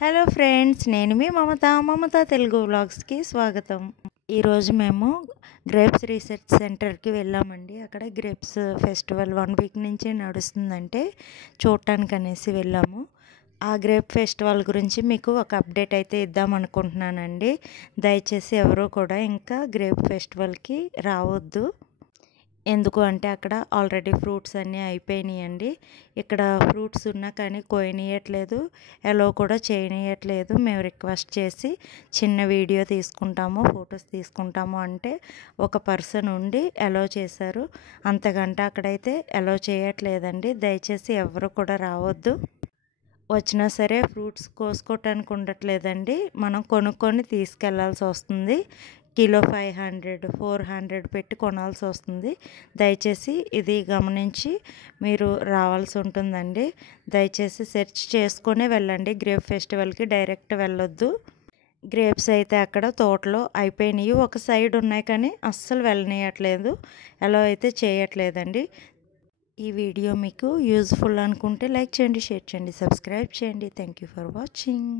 Hello friends, నేను మీ మమత తెలుగు వ్లాగ్స్కి స్వాగతం. ఈరోజు మేము గ్రేప్స్ రీసెర్చ్ సెంటర్కి వెళ్ళామండి. అక్కడ గ్రేప్స్ ఫెస్టివల్ 1 వీక్ నుంచి నడుస్తుందంటే చూడటానికి అనేసి వెళ్ళాము. ఆ గ్రేప్ ఫెస్టివల్ గురించి మీకు ఒక అప్డేట్ అయితే ఇద్దామనుకుంటున్నానండి. దయచేసి ఎవరూ కూడా ఇంకా గ్రేప్ ఫెస్టివల్కి రావద్దు. ఎందుకు అంటే అక్కడ ఆల్రెడీ ఫ్రూట్స్ అన్నీ అయిపోయినాయండి. ఇక్కడ ఫ్రూట్స్ ఉన్నా కానీ కోయనీయట్లేదు, ఎలో కూడా చేయనీయట్లేదు. మేము రిక్వెస్ట్ చేసి చిన్న వీడియో తీసుకుంటాము, ఫొటోస్ తీసుకుంటాము అంటే ఒక పర్సన్ ఉండి ఎలో చేశారు. అంతకంటే అక్కడైతే ఎలో చేయట్లేదండి. దయచేసి ఎవరు కూడా రావద్దు. వచ్చినా సరే ఫ్రూట్స్ కోసుకోవటానికి ఉండట్లేదండి. మనం కొనుక్కొని తీసుకెళ్లాల్సి వస్తుంది. కిలో 500, 400 పెట్టి కొనాల్సి వస్తుంది. దయచేసి ఇది గమనించి మీరు రావాల్సి ఉంటుందండి. దయచేసి సెర్చ్ చేసుకునే వెళ్ళండి. గ్రేప్ ఫెస్టివల్కి డైరెక్ట్ వెళ్ళొద్దు. గ్రేప్స్ అయితే అక్కడ తోటలో అయిపోయినాయి, ఒక సైడ్ ఉన్నాయి కానీ అస్సలు వెళ్ళనీయట్లేదు, ఎలా అయితే చేయట్లేదండి. ఈ వీడియో మీకు యూజ్ఫుల్ అనుకుంటే లైక్ చేయండి, షేర్ చేయండి, సబ్స్క్రైబ్ చేయండి. Thank you for watching.